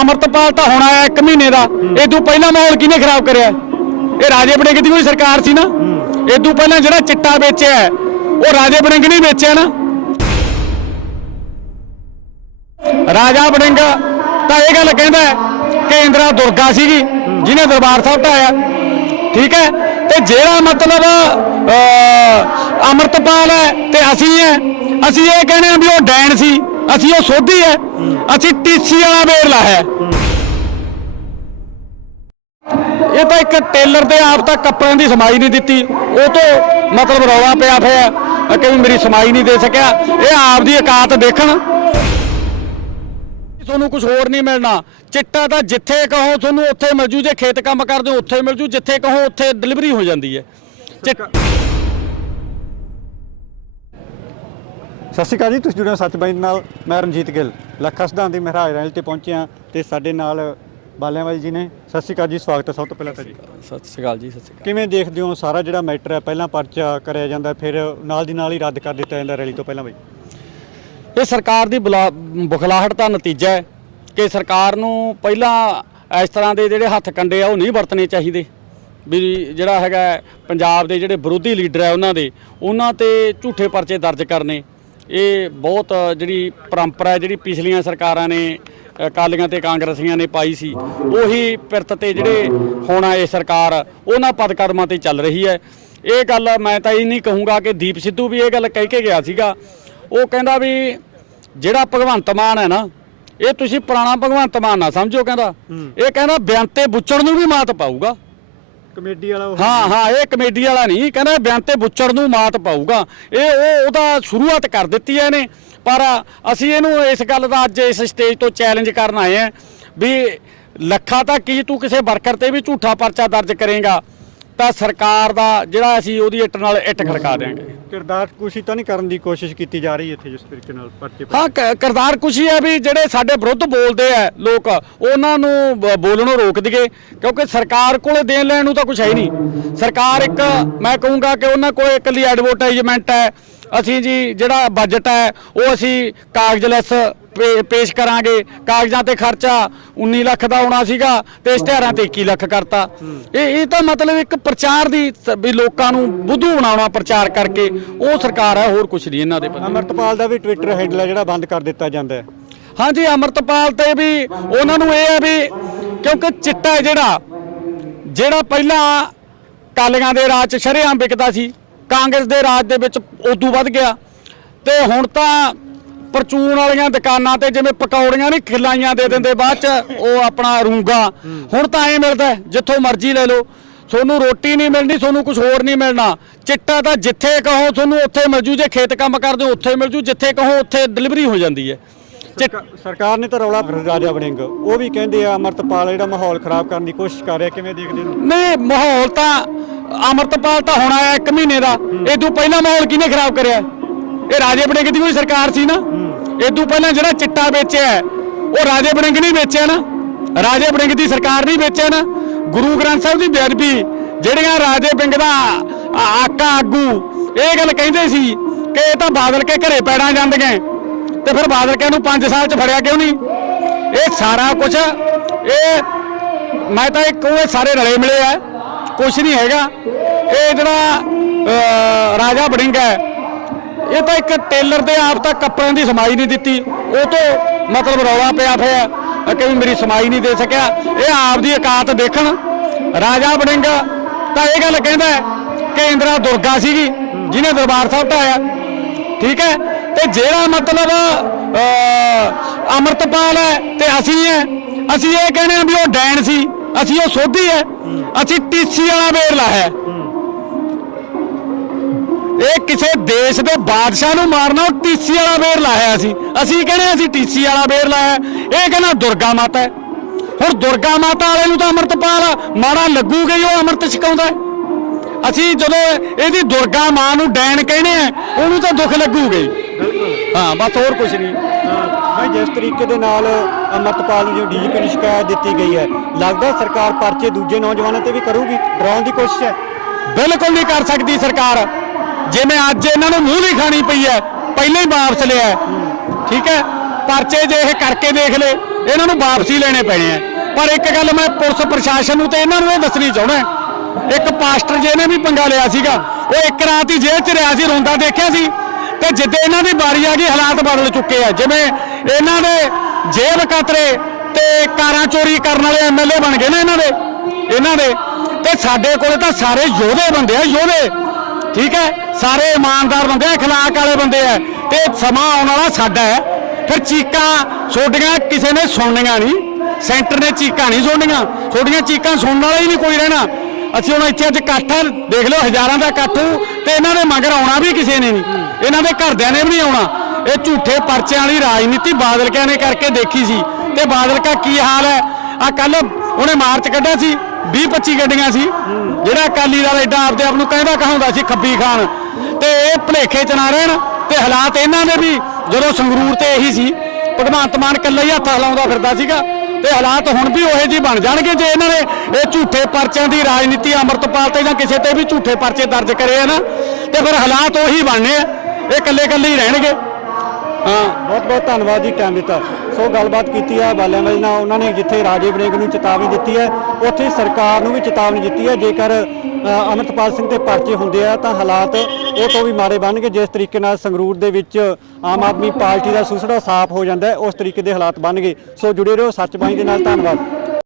ਅਮਰਤਪਾਲ ਤਾਂ ਹੁਣ ਆਇਆ 1 ਮਹੀਨੇ ਦਾ। ਇਦੋਂ ਪਹਿਲਾਂ ਮਾਹੌਲ ਕਿਹਨੇ ਖਰਾਬ ਕਰਿਆ? ਇਹ ਰਾਜੇ ਬੜਿੰਗ ਦੀ ਕੋਈ ਸਰਕਾਰ ਸੀ ਨਾ? ਇਦੋਂ ਪਹਿਲਾਂ ਜਿਹੜਾ ਚਿੱਟਾ ਵੇਚਿਆ ਉਹ ਰਾਜੇ ਬੜਿੰਗ ਨੇ ਵੇਚਿਆ ਨਾ। ਰਾਜਾ ਬੜਿੰਗ ਤਾਂ ਇਹ ਗੱਲ ਕਹਿੰਦਾ ਕਿ ਇੰਦਰਾ ਦੁਰਗਾ ਸੀਗੀ ਜਿਹਨੇ ਦਰਬਾਰ ਸਾਹਿਬ ਢਾਇਆ। ਠੀਕ ਹੈ? ਤੇ ਜਿਹੜਾ ਮਤਲਬ ਅਹ, ਅੰਮ੍ਰਿਤਪਾਲ ਹੈ ਤੇ ਅਸੀਂ ਹੈ ਅਸੀਂ ਇਹ ਕਹਿੰਦੇ ਹਾਂ ਵੀ ਉਹ ਡੈਣ ਸੀ। ਅਸੀਂ ਉਹ ਸੋਧੀ ਹੈ। ਅਸੀਂ ਟੀਸੀ ਵਾਲਾ ਵੇਰਲਾ ਹੈ। ਇਹ ਤਾਂ ਇੱਕ ਟੇਲਰ ਦੇ ਆਪ ਤਾਂ ਕੱਪੜਿਆਂ ਦੀ ਸਮਾਈ ਨਹੀਂ ਦਿੱਤੀ। ਉਹ ਤੋਂ ਮਤਲਬ ਰੌਲਾ ਪਿਆ ਪਿਆ ਕਿ ਵੀ ਮੇਰੀ ਸਮਾਈ ਨਹੀਂ ਦੇ ਸਕਿਆ। ਇਹ ਆਪ ਦੀ ਔਕਾਤ ਦੇਖਣ। ਤੁਹਾਨੂੰ ਕੁਝ ਹੋਰ ਨਹੀਂ ਮਿਲਣਾ। ਚਿੱਟਾ ਤਾਂ ਜਿੱਥੇ ਕਹੋ ਤੁਹਾਨੂੰ ਉੱਥੇ ਮਿਲ ਜੂ। ਜੇ ਖੇਤ ਕੰਮ ਕਰਦੇ ਹੋ, ਉੱਥੇ ਮਿਲ ਜੂ। ਜਿੱਥੇ ਕਹੋ, ਉੱਥੇ ਡਿਲੀਵਰੀ ਹੋ ਜਾਂਦੀ ਹੈ। ਸਤਿ ਸ਼੍ਰੀ ਅਕਾਲ ਜੀ ਤੁਸੀਂ ਜੁੜੇ ਹੋ ਸੱਚਬਾਈ ਨਾਲ। ਮੈਂ ਰਣਜੀਤ ਗਿੱਲ। ਲੱਖਾ ਸਿਧਾਂਤ ਦੀ ਮਹਾਰਾਜ ਰੈਲ ਤੇ ਪਹੁੰਚੇ ਹਾਂ ਤੇ ਸਾਡੇ ਨਾਲ ਬਾਲਿਆਂਵਾਲੀ ਜੀ ਨੇ। ਸਤਿ ਸ਼੍ਰੀ ਅਕਾਲ ਜੀ ਸਵਾਗਤ ਹੈ ਸਭ ਤੋਂ ਪਹਿਲਾਂ ਤਾਂ ਜੀ। ਸਤਿ ਸ਼੍ਰੀ ਅਕਾਲ ਜੀ ਸਤਿ ਸ਼੍ਰੀ ਅਕਾਲ। ਕਿਵੇਂ ਦੇਖਦੇ ਹੋ ਸਾਰਾ ਜਿਹੜਾ ਮੈਟਰ ਹੈ? ਪਹਿਲਾਂ ਪਰਚਾ ਕਰਿਆ ਜਾਂਦਾ ਫਿਰ ਨਾਲ ਦੀ ਨਾਲ ਹੀ ਰੱਦ ਕਰ ਦਿੱਤਾ ਜਾਂਦਾ ਰੈਲੀ ਤੋਂ ਪਹਿਲਾਂ ਬਈ ਇਹ ਸਰਕਾਰ ਦੀ ਬੁਖਲਾਹਟ ਦਾ ਨਤੀਜਾ ਹੈ ਕਿ ਸਰਕਾਰ ਨੂੰ ਪਹਿਲਾਂ ਇਸ ਤਰ੍ਹਾਂ ਦੇ ਜਿਹੜੇ ਹੱਥ ਕੰਡੇ ਆ ਉਹ ਨਹੀਂ ਵਰਤਣੇ ਚਾਹੀਦੇ। ਵੀ ਜਿਹੜਾ ਹੈਗਾ ਪੰਜਾਬ ਦੇ ਜਿਹੜੇ ਵਿਰੋਧੀ ਲੀਡਰ ਹੈ ਉਹਨਾਂ ਦੇ ਉਹਨਾਂ ਤੇ ਝੂਠੇ ਪਰਚੇ ਦਰਜ ਕਰਨੇ। ਇਹ ਬਹੁਤ ਜਿਹੜੀ ਪਰੰਪਰਾ ਹੈ ਜਿਹੜੀ ਪਿਛਲੀਆਂ ਸਰਕਾਰਾਂ ਨੇ ਅਕਾਲੀਆਂ ਤੇ ਕਾਂਗਰਸੀਆਂ ਨੇ ਪਾਈ ਸੀ ਉਹੀ ਪਿਰਤ ਤੇ ਜਿਹੜੇ ਹੁਣ ਇਹ ਸਰਕਾਰ ਉਹਨਾਂ ਪਦਕਰਮਾਂ ਤੇ ਚੱਲ ਰਹੀ ਹੈ। ਇਹ ਗੱਲ ਮੈਂ ਤਾਂ ਇਹ ਨਹੀਂ ਕਹੂੰਗਾ ਕਿ ਦੀਪ ਸਿੱਧੂ ਵੀ ਇਹ ਗੱਲ ਕਹਿ ਕੇ ਗਿਆ ਸੀਗਾ। ਉਹ ਕਹਿੰਦਾ ਵੀ ਜਿਹੜਾ ਭਗਵੰਤ ਮਾਨ ਹੈ ਨਾ ਇਹ ਤੁਸੀਂ ਪੁਰਾਣਾ ਭਗਵੰਤ ਮਾਨ ਨਾ ਸਮਝੋ ਕਹਿੰਦਾ। ਇਹ ਕਹਿੰਦਾ ਬਿਆਨ ਤੇ ਬੁੱਚੜ ਨੂੰ ਵੀ ਮਾਤ ਪਾਊਗਾ। ਕਮੇਡੀ ਵਾਲਾ ਉਹ ਹਾਂ ਹਾਂ, ਇਹ ਕਮੇਡੀ ਵਾਲਾ ਨਹੀਂ। ਕਹਿੰਦਾ ਬਿਆਨ ਤੇ ਬੁੱਚੜ ਨੂੰ ਮਾਤ ਪਾਊਗਾ। ਇਹ ਉਹ ਉਹਦਾ ਸ਼ੁਰੂਆਤ ਕਰ ਦਿੱਤੀ ਹੈ ਇਹਨੇ। ਪਰ ਅਸੀਂ ਇਹਨੂੰ ਇਸ ਗੱਲ ਦਾ ਅੱਜ ਇਸ ਸਟੇਜ ਤੋਂ ਚੈਲੰਜ ਕਰਨ ਆਏ ਆ ਵੀ ਲੱਖਾ ਤਾਂ ਕੀ ਤੂੰ ਕਿਸੇ ਵਰਕਰ ਤੇ ਵੀ ਝੂਠਾ ਪਰਚਾ ਦਰਜ ਕਰੇਗਾ। ਤਾਂ ਸਰਕਾਰ ਦਾ ਜਿਹੜਾ ਅਸੀਂ ਉਹਦੀ ਇੱਟ ਨਾਲ ਇੱਟ ਖੜਕਾ ਦੇਾਂਗੇ ਕਿਰਦਾਰ ਕੁਸ਼ੀ ਤਾਂ ਨਹੀਂ ਕਰਨ ਦੀ ਕੋਸ਼ਿਸ਼ ਕੀਤੀ ਜਾ ਰਹੀ ਇੱਥੇ ਜਿਸ ਤਰੀਕੇ ਨਾਲ ਪਰਚੇ ਪਰ- ਹਾਂ ਕ- ਕਿਰਦਾਰ ਕੁਸ਼ੀ ਹੈ ਵੀ ਜਿਹੜੇ ਸਾਡੇ ਵਿਰੁੱਧ ਬੋਲਦੇ ਆ ਲੋਕ ਉਹਨਾਂ ਨੂੰ ਬ- ਬੋਲਣੋਂ ਰੋਕ ਦਈਏ ਕਿਉਂਕਿ ਸਰਕਾਰ ਕੋਲੇ ਦੇਣ ਲੈਣ ਨੂੰ ਤਾਂ ਕੁਝ ਹੈ ਹੀ ਨਹੀਂ। ਸਰਕਾਰ ਇੱਕ ਮੈਂ ਕਹੂੰਗਾ ਕਿ ਉਹਨਾਂ ਕੋਲ ਇਕੱਲੀ ਐਡਵਰਟਾਈਜ਼ਮੈਂਟ ਹੈ ਅਸੀਂ ਜੀ ਜਿਹੜਾ ਬਜਟ ਹੈ ਉਹ ਅਸੀਂ ਕਾਗਜ਼ਲੈਸ ਪੇਸ਼ ਕਰਾਂਗੇ। ਕਾਗਜ਼ਾਂ ਤੇ ਖਰਚਾ 19 ਲੱਖ ਦਾ ਆਉਣਾ ਸੀਗਾ ਤੇ ਇਸ਼ਤਿਹਾਰਾਂ ਤੇ 21 ਲੱਖ ਕਰਤਾ। ਇਹ ਇਹ ਤਾਂ ਮਤਲਬ ਇੱਕ ਪ੍ਰਚਾਰ ਦੀ ਵੀ ਲੋਕਾਂ ਨੂੰ ਬੁੱਧੂ ਬਣਾਉਣਾ ਪ੍ਰਚਾਰ ਕਰਕੇ ਉਹ ਸਰਕਾਰ ਹੈ ਹੋਰ ਕੁਝ ਨਹੀਂ ਇਹਨਾਂ ਦੇ ਪੱਲੇ ਅਮਰਤਪਾਲ ਦਾ ਵੀ ਟਵਿੱਟਰ ਹੈਂਡਲ ਹੈ ਜਿਹੜਾ ਬੰਦ ਕਰ ਦਿੱਤਾ ਜਾਂਦਾ ਹੈ। ਹਾਂਜੀ ਅਮਰਤਪਾਲ ਤੇ ਵੀ ਉਹਨਾਂ ਨੂੰ ਇਹ ਹੈ ਵੀ ਕਿਉਂਕਿ ਚਿੱਟਾ ਜਿਹੜਾ ਜਿਹੜਾ ਪਹਿਲਾਂ ਕਾਲੀਆਂ ਦੇ ਰਾਜ ਚ ਸ਼ਰੇਆਮ ਵਿਕਦਾ ਸੀ ਕਾਂਗਰਸ ਦੇ ਰਾਜ ਦੇ ਵਿੱਚ ਉਦੋਂ ਵੱਧ ਗਿਆ। ਤੇ ਹੁਣ ਤਾਂ ਪਰਚੂਨ ਵਾਲੀਆਂ ਦੁਕਾਨਾਂ ਤੇ ਜਿਵੇਂ ਪਕੌੜੀਆਂ ਨਹੀਂ ਖਿਲਾਈਆਂ ਦੇ ਦਿੰਦੇ ਬਾਅਦ ਚ, ਉਹ ਆਪਣਾ ਰੂੰਗਾ। ਹੁਣ ਤਾਂ ਐ ਮਿਲਦਾ ਜਿੱਥੋਂ ਮਰਜ਼ੀ ਲੈ ਲਓ। ਤੁਹਾਨੂੰ ਰੋਟੀ ਨਹੀਂ ਮਿਲਣੀ, ਤੁਹਾਨੂੰ ਕੁਝ ਹੋਰ ਨਹੀਂ ਮਿਲਣਾ। ਚਿੱਟਾ ਤਾਂ ਜਿੱਥੇ ਕਹੋ, ਤੁਹਾਨੂੰ ਉੱਥੇ ਮਿਲ ਜੂ। ਜੇ ਖੇਤ ਕੰਮ ਕਰਦੇ ਹੋ, ਉੱਥੇ ਮਿਲ ਜੂ। ਜਿੱਥੇ ਕਹੋ, ਉੱਥੇ ਡਿਲੀਵਰੀ ਹੋ ਜਾਂਦੀ ਹੈ। ਸਰਕਾਰ ਨੇ ਤਾਂ ਰੌਲਾ ਰਾਜਾ ਵੜਿੰਗ। ਉਹ ਵੀ ਕਹਿੰਦੇ ਆ ਅਮਰਤਪਾਲ ਜਿਹੜਾ ਮਾਹੌਲ ਖਰਾਬ ਕਰਨ ਦੀ ਕੋਸ਼ਿਸ਼ ਕਰ ਰਿਹਾ ਕਿਵੇਂ ਦੇਖਦੇ ਹੋ? ਨਹੀਂ ਮਾਹੌਲ ਤਾਂ ਅਮਰਤਪਾਲ ਤਾਂ ਹੁਣ ਆਇਆ 1 ਮਹੀਨੇ ਦਾ। ਇਦੋਂ ਪਹਿਲਾਂ ਮਾਹੌਲ ਕਿਹਨੇ ਖਰਾਬ ਕਰਿਆ? ਇਹ ਰਾਜੇ ਬੜਿੰਗ ਦੀ ਕੋਈ ਸਰਕਾਰ ਸੀ ਨਾ। ਇਦੋਂ ਪਹਿਲਾਂ ਜਿਹੜਾ ਚਿੱਟਾ ਵੇਚਿਆ ਉਹ ਰਾਜੇ ਬੜਿੰਗ ਨਹੀਂ ਵੇਚਿਆ ਨਾ। ਰਾਜੇ ਬੜਿੰਗ ਦੀ ਸਰਕਾਰ ਨਹੀਂ ਵੇਚਿਆ ਨਾ। ਗੁਰੂ ਗ੍ਰੰਥ ਸਾਹਿਬ ਦੀ ਬੇਅਦਬੀ ਜਿਹੜੀਆਂ ਰਾਜੇ ਬਿੰਗ ਦਾ ਆਕਾ ਆਗੂ ਇਹ ਗੱਲ ਕਹਿੰਦੇ ਸੀ ਕਿ ਇਹ ਤਾਂ ਬਾਦਲ ਕੇ ਘਰੇ ਪੈੜਾਂ ਜਾਂਦੀਆਂ ਤੇ ਫਿਰ ਬਾਦਲ ਕੇ ਨੂੰ 5 ਸਾਲ ਚ ਫੜਿਆ ਕਿਉਂ ਨਹੀਂ? ਇਹ ਸਾਰਾ ਕੁਝ ਇਹ ਮੈਂ ਤਾਂ ਇੱਕ ਉਹ ਸਾਰੇ ਰਲੇ ਮਿਲੇ ਆ, ਕੁਛ ਨਹੀਂ ਹੈਗਾ। ਇਹ ਜਿਹੜਾ ਰਾਜਾ ਬੜਿੰਗ ਹੈ, ਇਹ ਤਾਂ ਇੱਕ ਟੇਲਰ ਦੇ ਆਪ ਤਾਂ ਕੱਪੜਿਆਂ ਦੀ ਸਮਾਈ ਨਹੀਂ ਦਿੱਤੀ। ਉਹ ਤੋਂ ਮਤਲਬ ਰੌਲਾ ਪਿਆ ਪਿਆ ਕਿ ਵੀ ਮੇਰੀ ਸਮਾਈ ਨਹੀਂ ਦੇ ਸਕਿਆ। ਇਹ ਆਪ ਦੀ ਔਕਾਤ ਦੇਖਣ। ਰਾਜਾ ਬੜਿੰਗ ਤਾਂ ਇਹ ਗੱਲ ਕਹਿੰਦਾ ਕਿ ਇੰਦਰਾ ਦੁਰਗਾ ਸੀਗੀ, ਜਿਹਨੇ ਦਰਬਾਰ ਸਾਹਿਬ ਢਾਇਆ ਠੀਕ ਹੈ? ਤੇ ਜਿਹੜਾ ਮਤਲਬ ਅਹ, ਅੰਮ੍ਰਿਤਪਾਲ ਹੈ ਤੇ ਅਸੀਂ ਹੈ। ਅਸੀਂ ਇਹ ਕਹਿੰਦੇ ਹਾਂ ਵੀ ਉਹ ਡੈਣ ਸੀ। ਅਸੀਂ ਉਹ ਸੋਧੀ ਹੈ। ਅਸੀਂ ਟੀਸੀ ਵਾਲਾ ਵੇਰਲਾ ਹੈ। ਇਹ ਕਿਸੇ ਦੇਸ਼ ਦੇ ਬਾਦਸ਼ਾਹ ਨੂੰ ਮਾਰਨਾ ਉਹ ਟੀਸੀ ਵਾਲਾ ਵੇਰ ਲਾਇਆ ਸੀ ਅਸੀਂ ਕਹਿੰਦੇ ਅਸੀਂ ਟੀਸੀ ਵਾਲਾ ਵੇਰ ਲਾਇਆ ਇਹ ਕਹਿੰਦਾ ਦੁਰਗਾ ਮਾਤਾ ਹੈ। ਹੁਣ ਦੁਰਗਾ ਮਾਤਾ ਵਾਲੇ ਨੂੰ ਤਾਂ ਅੰਮ੍ਰਿਤਪਾਲ ਮਾੜਾ ਲੱਗੂਗਾ ਹੀ ਉਹ ਅੰਮ੍ਰਿਤ ਛਕਾਉਂਦਾ ਅਸੀਂ ਜਦੋਂ ਇਹਦੀ ਦੁਰਗਾ ਮਾਂ ਨੂੰ ਡੈਣ ਕਹਿੰਦੇ ਆ ਉਹਨੂੰ ਤਾਂ ਦੁੱਖ ਲੱਗੂਗਾ ਹੀ। ਹਾਂ ਬਸ ਹੋਰ ਕੁਝ ਨਹੀਂ। ਭਾਈ ਜਿਸ ਤਰੀਕੇ ਦੇ ਨਾਲ ਅਮਰਤਪਾਲ ਨੂੰ ਜੋ ਡੀਜੀਪੀ ਨੂੰ ਸ਼ਿਕਾਇਤ ਦਿੱਤੀ ਗਈ ਹੈ ਲੱਗਦਾ ਸਰਕਾਰ ਪਰਚੇ ਦੂਜੇ ਨੌਜਵਾਨਾਂ ਤੇ ਵੀ ਕਰੂਗੀ ਡਰਾਉਣ ਦੀ ਕੋਸ਼ਿਸ਼ ਹੈ। ਬਿਲਕੁਲ ਨਹੀਂ ਕਰ ਸਕਦੀ ਸਰਕਾਰ। ਜਿਵੇਂ ਅੱਜ ਇਹਨਾਂ ਨੂੰ ਮੂੰਹ ਨਹੀਂ ਖਾਣੀ ਪਈ ਹੈ ਪਹਿਲਾਂ ਹੀ ਵਾਪਸ ਲਿਆ ਹੈ। ਠੀਕ ਹੈ ਪਰਚੇ ਜੇ ਇਹ ਕਰਕੇ ਦੇਖ ਲੇ ਇਹਨਾਂ ਨੂੰ ਵਾਪਸੀ ਲੈਣੇ ਪੈਣੇ ਆ। ਪਰ ਇੱਕ ਗੱਲ ਮੈਂ ਪੁਲਿਸ ਪ੍ਰਸ਼ਾਸਨ ਨੂੰ ਤੇ ਇਹਨਾਂ ਨੂੰ ਇਹ ਦੱਸਣੀ ਚਾਹੁੰਦਾ ਇੱਕ ਪਾਸਟਰ ਜੀ ਨੇ ਵੀ ਪੰਗਾ ਲਿਆ ਸੀਗਾ ਉਹ ਇੱਕ ਰਾਤ ਹੀ ਜੇਲ੍ਹ 'ਚ ਰਿਹਾ ਸੀ ਰੋਂਦਾ ਦੇਖਿਆ ਸੀ। ਤੇ ਜਿੱਦੇ ਇਹਨਾਂ ਦੀ ਵਾਰੀ ਆ ਗਈ ਹਾਲਾਤ ਬਦਲ ਚੁੱਕੇ ਆ ਜਿਵੇਂ ਇਹਨਾਂ ਦੇ ਜੇਬ ਕਤਰੇ ਤੇ ਕਾਰਾਂ ਚੋਰੀ ਕਰਨ ਵਾਲੇ ਐਮਐਲਏ ਬਣ ਗਏ ਨਾ ਇਹਨਾਂ ਦੇ ਇਹਨਾਂ ਦੇ ਤੇ ਸਾਡੇ ਕੋਲੇ ਤਾਂ ਸਾਰੇ ਯੋਧੇ ਬੰਦੇ ਆ ਯੋਧੇ ਠੀਕ ਹੈ ਸਾਰੇ ਇਮਾਨਦਾਰ ਬੰਦੇ ਆ اخلاق ਵਾਲੇ ਬੰਦੇ ਆ ਤੇ ਸਮਾਂ ਆਉਣ ਵਾਲਾ ਸਾਡਾ ਹੈ ਫਿਰ ਚੀਕਾਂ ਛੋਡੀਆਂ ਕਿਸੇ ਨੇ ਸੁਣਨੀਆਂ ਨਹੀਂ ਸੈਂਟਰ ਨੇ ਚੀਕਾਂ ਨਹੀਂ ਸੁਣਨੀਆਂ ਛੋਡੀਆਂ ਚੀਕਾਂ ਸੁਣਨ ਵਾਲਾ ਹੀ ਨਹੀਂ ਕੋਈ ਰਹਿਣਾ ਅਸੀਂ ਹੁਣ ਇੱਥੇ ਅੱਜ ਇਕੱਠ ਆ, ਦੇਖ ਲਓ ਹਜ਼ਾਰਾਂ ਦਾ ਇਕੱਠ ਹੋਊ ਤੇ ਇਹਨਾਂ ਦੇ ਮਗਰ ਆਉਣਾ ਵੀ ਕਿਸੇ ਨੇ ਨਹੀਂ। ਇਹਨਾਂ ਦੇ ਘਰਦਿਆਂ ਨੇ ਵੀ ਨਹੀਂ ਆਉਣਾ। ਇਹ ਝੂਠੇ ਪਰਚਿਆਂ ਵਾਲੀ ਰਾਜਨੀਤੀ ਬਾਦਲਕਿਆਂ ਨੇ ਕਰਕੇ ਦੇਖੀ ਸੀ। ਤੇ ਬਾਦਲਕਾ ਕੀ ਹਾਲ ਹੈ? ਆ ਕੱਲ ਉਹਨੇ ਮਾਰਚ ਕੱਢਿਆ ਸੀ 20 25 ਗੱਡੀਆਂ ਸੀ। ਜਿਹੜਾ ਅਕਾਲੀ ਦਲ ਐਡਾ ਆਪਦੇ ਆਪ ਨੂੰ ਕਹਿੰਦਾ ਕਹਾਉਂਦਾ ਸੀ ਖੱਬੀ ਖਾਨ। ਤੇ ਇਹ ਭਲੇਖੇ ਚ ਨਾ ਰਹਿਣ ਤੇ ਹਾਲਾਤ ਇਹਨਾਂ ਦੇ ਵੀ ਜਦੋਂ ਸੰਗਰੂਰ ਤੇ ਇਹੀ ਸੀ ਭਗਵੰਤ ਮਾਨ ਇਕੱਲਾ ਹੀ ਹੱਥ ਲਾਉਂਦਾ ਫਿਰਦਾ ਸੀਗਾ। ਤੇ ਹਾਲਾਤ ਹੁਣ ਵੀ ਉਹੇ ਜੀ ਬਣ ਜਾਣਗੇ ਜੇ ਇਹਨਾਂ ਨੇ ਇਹ ਝੂਠੇ ਪਰਚਿਆਂ ਦੀ ਰਾਜਨੀਤੀ ਅੰਮ੍ਰਿਤਪਾਲ ਤੇ ਜਾਂ ਕਿਸੇ ਤੇ ਵੀ ਝੂਠੇ ਪਰਚੇ ਦਰਜ ਕਰੇ ਆ ਨਾ, ਤੇ ਫਿਰ ਹਾਲਾਤ ਉਹੀ ਬਣਨੇ ਆ, ਇਹ ਇਕੱਲੇ ਇਕੱਲੇ ਹੀ ਰਹਿਣਗੇ। ਹਾਂ। ਬਹੁਤ ਬਹੁਤ ਧੰਨਵਾਦ ਜੀ ਟਾਈਮ ਦਿੱਤਾ। ਸੋ ਗੱਲਬਾਤ ਕੀਤੀ ਆ ਬਾਲਿਆਂ ਵਾਲੀ ਨਾਲ, ਉਹਨਾਂ ਨੇ ਜਿੱਥੇ ਰਾਜੇ ਵੜਿੰਗ ਨੂੰ ਚੇਤਾਵਨੀ ਦਿੱਤੀ ਹੈ, ਉੱਥੇ ਸਰਕਾਰ ਨੂੰ ਵੀ ਚੇਤਾਵਨੀ ਦਿੱਤੀ ਹੈ, ਜੇਕਰ ਅਮਰਤਪਾਲ ਸਿੰਘ ਤੇ ਪਰਚੇ ਹੁੰਦੇ ਆ, ਤਾਂ ਹਾਲਾਤ ਉਹ ਤੋਂ ਵੀ ਮਾੜੇ ਬਣਨਗੇ, ਜਿਸ ਤਰੀਕੇ ਨਾਲ ਸੰਗਰੂਰ ਦੇ ਵਿੱਚ ਆਮ ਆਦਮੀ ਪਾਰਟੀ ਦਾ ਸੂਸੜਾ ਸਾਫ਼ ਹੋ ਜਾਂਦਾ ਉਸ ਤਰੀਕੇ ਦੇ ਹਾਲਾਤ ਬਣਨਗੇ। ਸੋ ਜੁੜੇ ਰਹੋ ਸੱਚ ਬਾਈ ਦੇ ਨਾਲ, ਧੰਨਵਾਦ।